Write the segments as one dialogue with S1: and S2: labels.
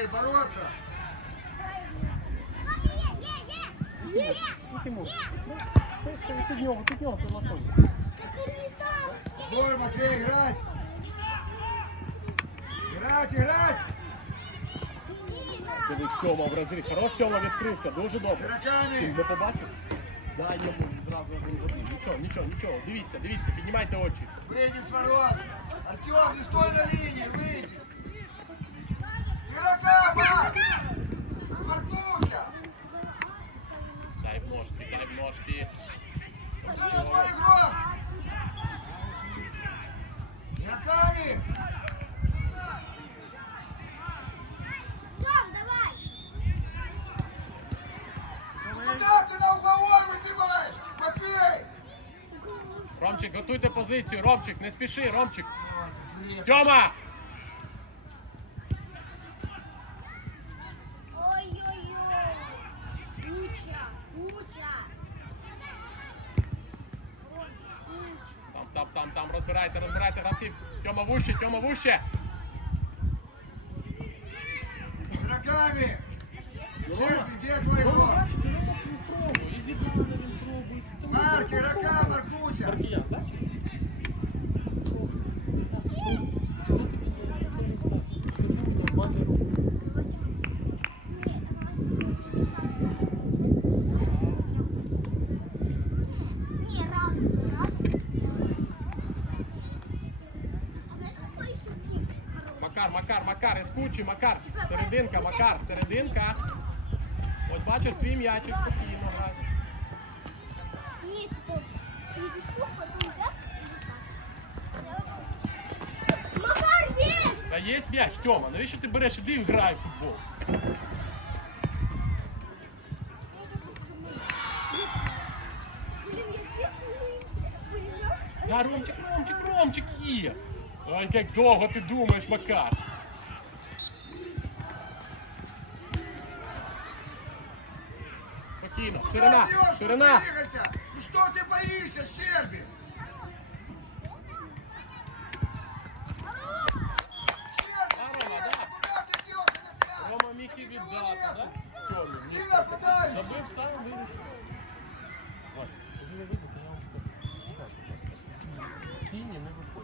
S1: Андрей, бороться.
S2: Ну, Тимур, ну, це, це, це від нього, це від нього согласовано.
S1: Стой, Матвей, играть. Играть, играть.
S2: Дивись, Тьома в розрив. Хорош, Тьома відкрився, дуже добре.
S1: Игроками.
S2: Не побачив? Дай йому зразу один в один. Нічого, нічого, нічого. Дивіться, дивіться, піднімайте очі.
S1: Выйди с ворот. Артем, не стой на линии, выйди.
S2: Дай ножки, дай ножки.
S1: Куда ты на угловой выбиваешь? Матвей.
S2: Ромчик, готуйте позицію. Ромчик, не спіши, Ромчик. Тьома!
S3: Ой-ой-ой. Куча, куча.
S2: Там, там, там, там, розбирайте, розбирайте гравців. Тьома вуще, Тьома вуще.
S1: Игроками. Черти, где твой
S2: пробує.
S1: Игрока, Маркуся.
S2: Маркіян, бачиш? Макар, Макар, Макар. Серединка, Макар, серединка. От бачиш, твій м'ячик спокійно грає.
S3: Не, типа, перепустил, потом так. Макар есть!
S2: Та є м'яч, Тьома, навіщо ти береш іди і грай в футбол?
S3: Я
S2: Да, Ромчик, Ромчик, Ромчик є. Ай, як довго ти думаєш, Макар. ширина,
S1: Молодежь,
S2: ширина.
S1: двигайся. Ну что ты боишься, Щерби? Щерби,
S2: Здорово, да.
S1: куда ты делся на пять?
S2: Рома міг і віддати, да? Тьомі,
S1: Ты
S2: міг.
S1: нападаешь.
S2: Забив сам вирішив. Ой, ви не видите, я вам скажу. З тіні не виходь.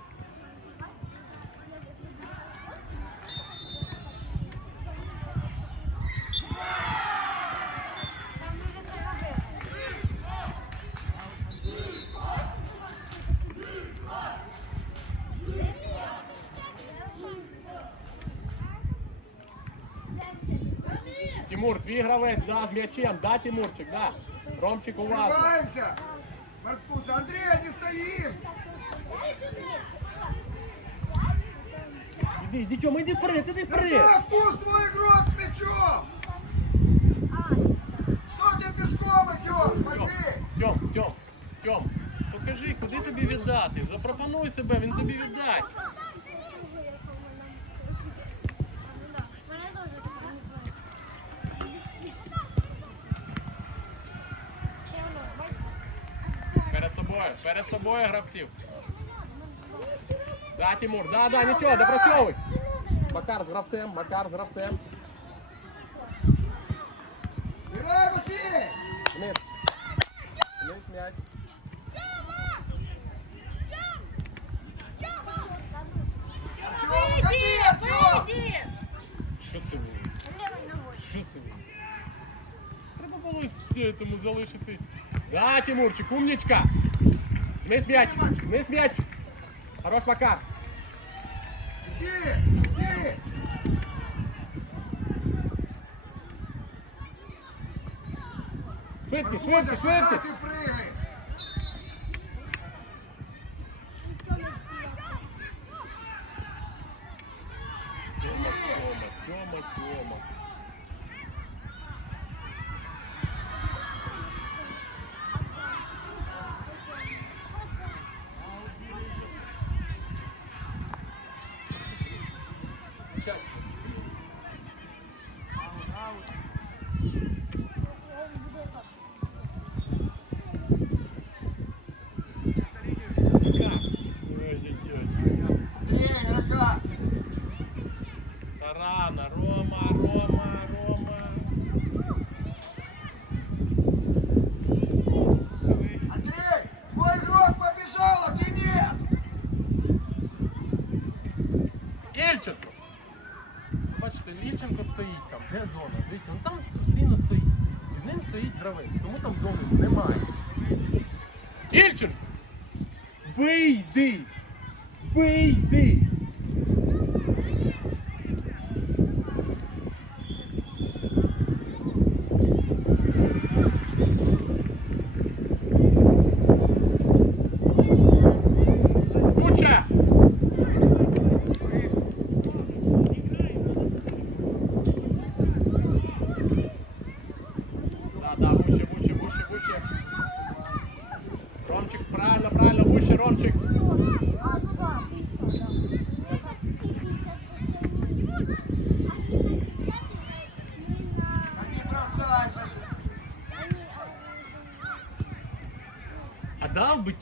S2: Твій гравець, да, з м'ячем, да, Тимурчик, да. Ромчик, уважно.
S1: Открываемся. Маркуса, Андрей, не стоим.
S2: Іди, іди, Тьома, іди вперед, іди вперед.
S1: Маркус, свой игрок с мячом. Что ты пешком идешь, Матвей?
S2: Тьом, Тьом, Тьом, покажи, куди тобі віддати. Запропонуй себе, він тобі віддасть.
S3: Мене теж так не знаю. Все одно,
S2: Перед собою, перед собою гравців. Да, Тимур, да, да, нічого, допрацьовуй. Макар з гравцем, Макар з гравцем. Вниз. Вниз м'яч.
S1: Артем, уходи,
S2: Що це було? Що це було? Треба було цьому залишити. Да, Тимурчик, умнічка. Вниз м'яч, вниз м'яч. Хорош Макар.
S1: Иди, иди.
S2: Швидкість, швидкість, швидкість.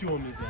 S1: waumize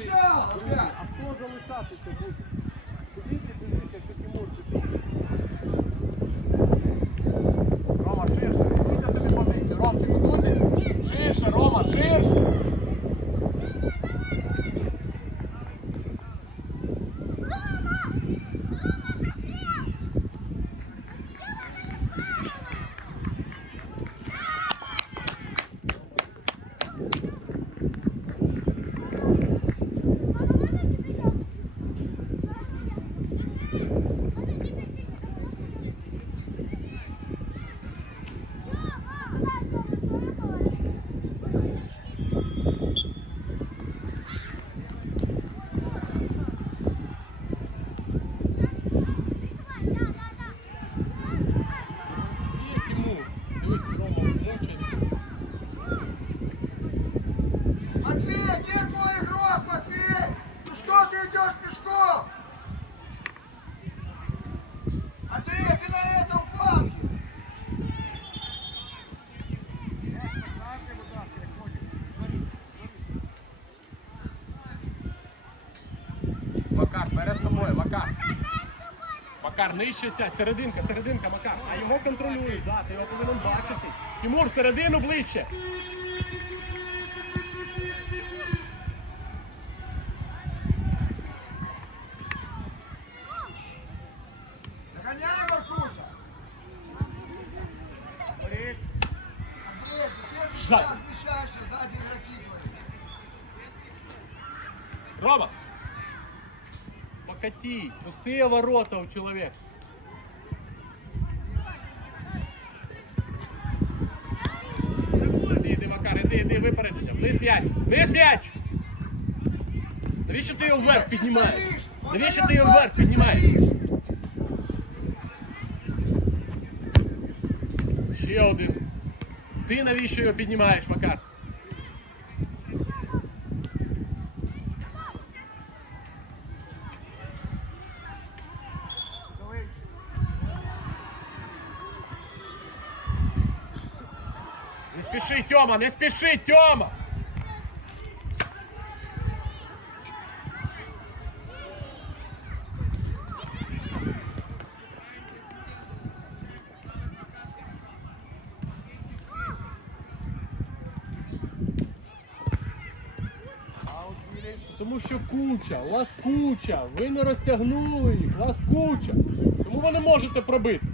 S1: ты не бежал опять.
S2: А хто залишатися буде? Куди ти біжиш, якщо Тимурчик? Рома, ширше, будьте собі позицію. Ром, ти готуйтесь? Ширше, Рома, ширше. Макар, нищиться. серединка, серединка, Макар. А його контролюють, да, ти його повинен бачити. Тимур, середину ближче. пустые ворота у человека. Іди, іди, Макар, іди, іди, випередження. Вниз м'яч, вниз м'яч! Навіщо ти його вверх піднімаєш?
S1: Стоишь. Вот
S2: Навіщо
S1: на
S2: ти його вверх
S1: фланге
S2: піднімаєш?
S1: стоишь.
S2: Ще один. Ти навіщо його піднімаєш, Макар? Тьома, не спіши, Тьома! Тому що куча, вас куча, ви не розтягнули їх, у вас куча. Тому ви не можете пробити.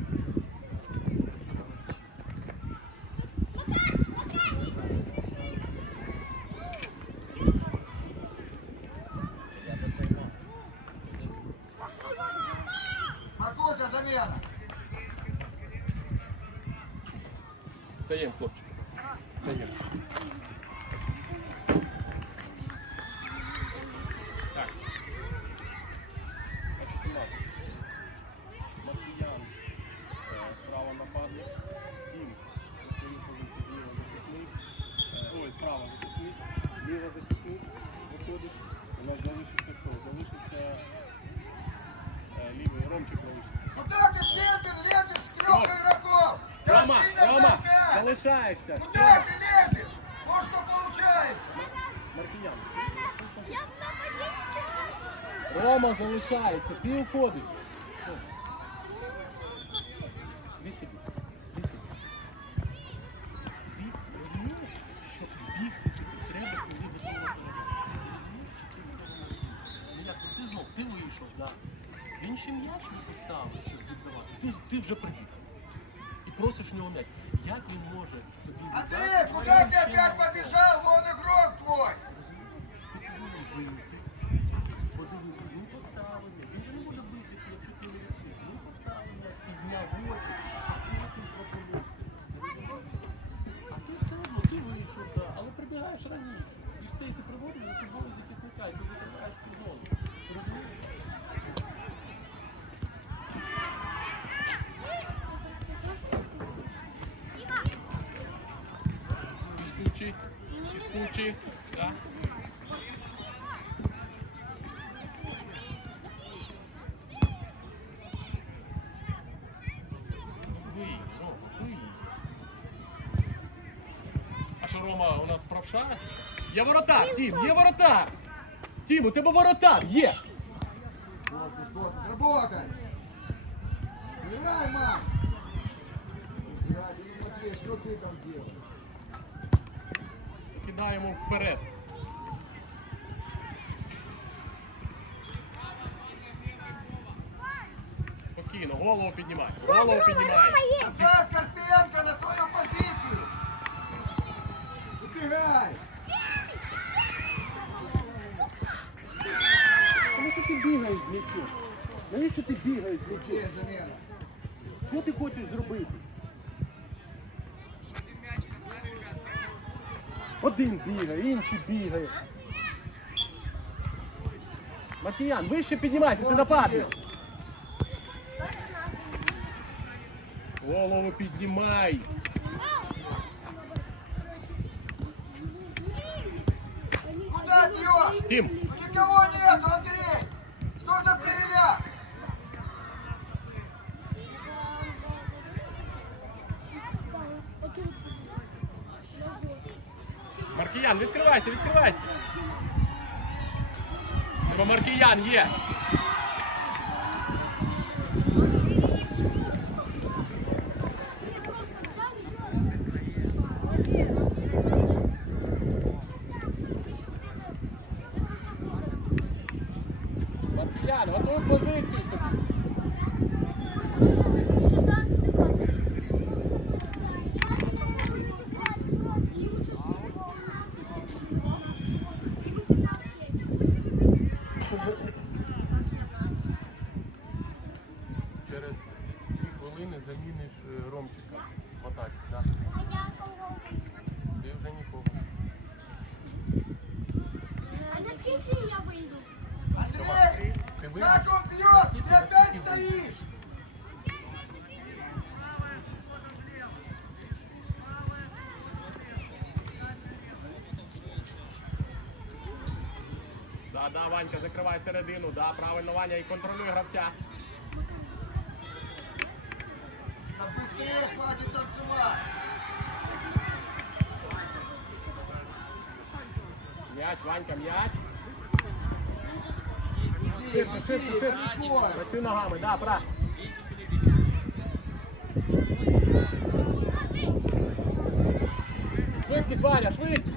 S2: Встаємо, хлопчик. Встаємо. Так. Значить, е, справа нападник. Тім зліва захисник. Е, Ой, справа захисник. Ліва захисник. Виходить.
S1: За
S2: залишаєшся.
S1: Куда ты лезешь? Вот что получается.
S2: Маркіян.
S3: Я в нападінні.
S2: Рома залишається, ти уходиш. Іди сюди. Іди сюди. Біг, розумієш, що бігти треба, коли готова. Ти робиш? Ну як, ти знов, ти вийшов, да. Він ще м'яч не поставив, щоб віддавати. Ти, ти вже прибіг. І просиш в нього м'яч. Як він може тобі?
S1: Андрей, куда
S2: коли
S1: ты опять побежал? Вон игрок твой.
S2: Подивитися, він поставив. Він же не буде бити, якщо ти не. Він поставив м'яч, підняв очі, а потім пропонувся. А ти все одно, ти вийшов, да, але прибігаєш раніше. І все, і ти приводиш за собою захисника, і ти закриваєш цю зону. Ти розумієш? Бий, Рома, бий. А що, Рома, у нас правша? Є воротар, Тім, є воротар! Тім, у тебе воротар, є!
S1: Работай. Играй, мам. Играй, что ты там делаешь?
S2: Кидаємо вперед. Спокійно, голову піднімай. Голову піднімай.
S1: Назад, Карпенко, на свою позицию. Убегай.
S2: Навіщо ти бігаєш з м'ячем? Навіщо ти бігаєш з
S1: замена.
S2: Що ти хочеш зробити? Один бігає, інший бігає. Матіян, вище піднімайся, ти нападник. Голову піднімай.
S1: Куда бьешь?
S2: Тим,
S1: никого нету, Андрей. Что за переляк?
S2: Маркіян, відкривайся, відкривайся. Бо Маркіян є. Атаці, так? Ти вже нікого.
S3: А наскільки я вийду?
S1: Андрей,
S2: Ти
S1: он бьет? Ты опять стоишь.
S2: Да, да, Ванька, закривай середину, да, правильно, Ваня, і контролюй гравця.
S1: Да быстрее хватит.
S2: М'яч, Ванька, м'яч.
S1: Иди, Матвей, далеко.
S2: Працюй ногами, да, брат. Швидкість, Ваня, швидкість.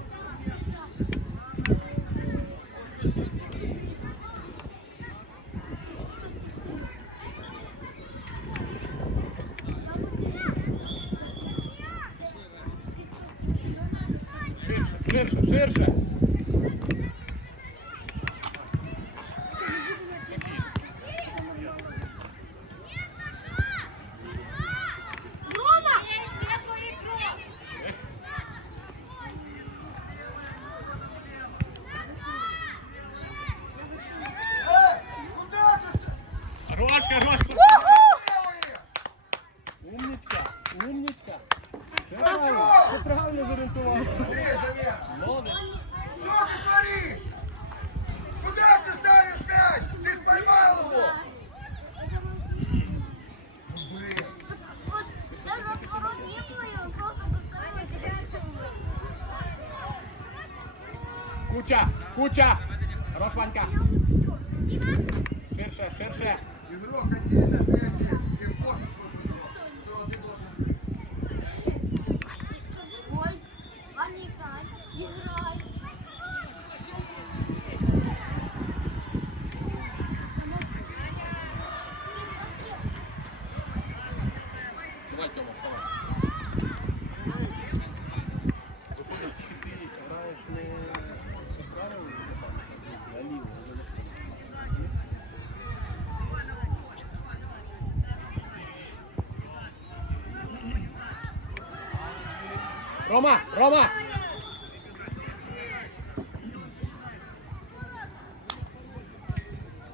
S2: Ширше, ширше.
S1: Игрок отдельно, ты отдельно. Ты в
S2: Рома, Рома!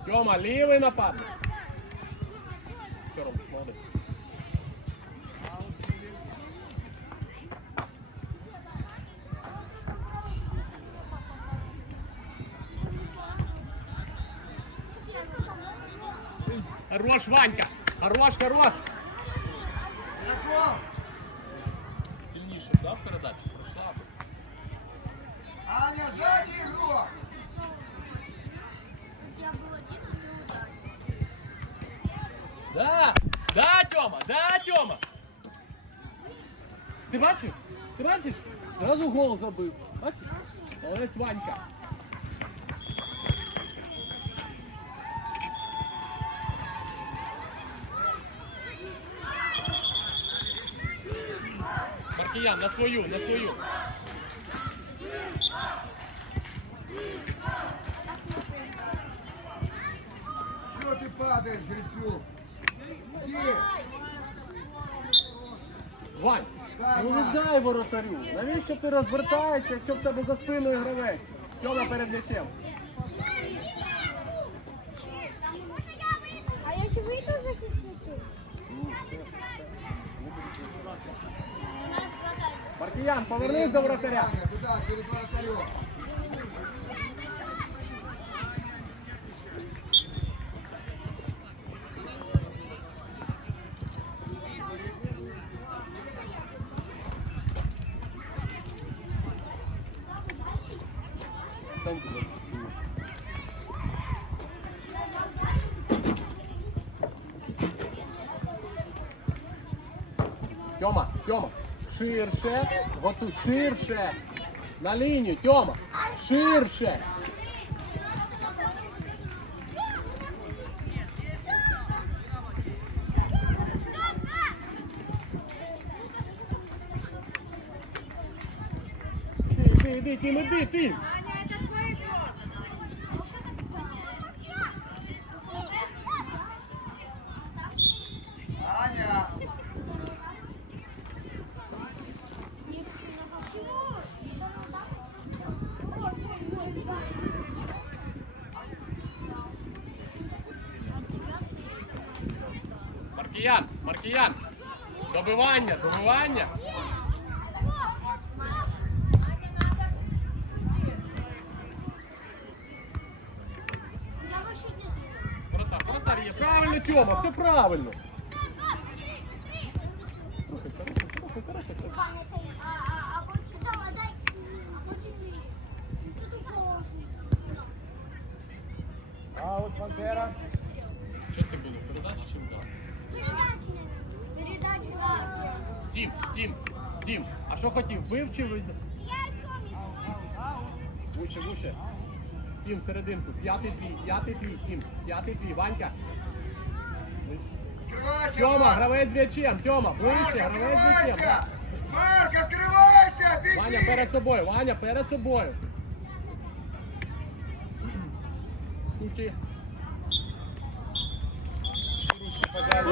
S2: Тьома, лівий нападник. Все, Ром, молодець. Хорош, Ванька! Хорош, хорош! Да! Да, Тьома! Да, Тьома! Ти бачив? Ти бачиш? Зразу гол забив. Бачиш? Молодець Ванька. Маркіян, на свою, на свою.
S1: Что ты падаешь, Грицюк?
S2: Вань, ну не дай воротарю. Навіщо ти розвертаєшся, якщо в тебе за спиною гравець? Тьома перед м'ячем.
S3: А я ще вийду захисники?
S2: Маркіян, повернись до воротаря.
S1: Аня, туда, перед вратарем.
S2: Тьома, Тьома, ширше, готуй, ширше. На лінію, Тьома, ширше. Іди, іди, іди, Тім, іди, Маркіян, Маркіян. Добивання, добивання. Вратар, є. Правильно, Тьома, все правильно.
S3: А
S1: Аут, Пантера.
S2: Що це було? Передача чи удар?
S3: Передачи, передачи, да.
S2: Тім, Тім, Тім, а що хотів? Вивчив?
S3: Я Томі.
S2: Вище, вище. Тім, серединку. П'ятий твій, п'ятий твій, Тім. П'ятий твій, Ванька.
S1: Открывайся,
S2: Тьома,
S1: Марк.
S2: гравець з м'ячем. Тьома,
S1: Марк,
S2: ближче, гравець з м'ячем.
S1: открывайся. Марк, открывайся, беги.
S2: Ваня, перед собою, Ваня, перед собою. Скучи. Ручки, пожалуйста.